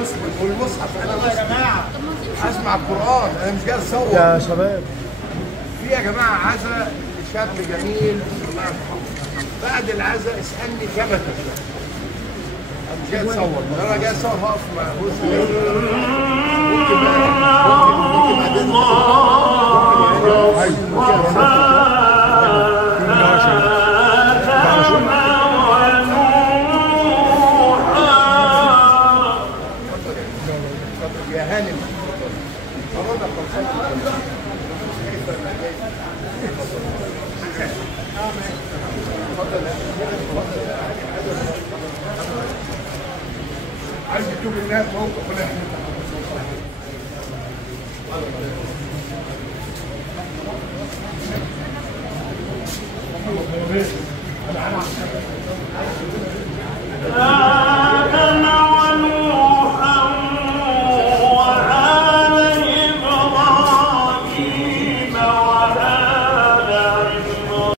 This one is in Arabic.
مسلم والمصحف انا مسلم. اسمع القران، انا مش جاي اتصور يا شباب. في يا جماعه عزاء لشاب جميل الله يرحمه. بعد العزاء اسالني كما تشاء. انا مش جاي اتصور، انا جاي اتصور هقف مع جوزي. ممكن بعدين يا هانم قررنا عايز تشوف الناس موقف ولا احنا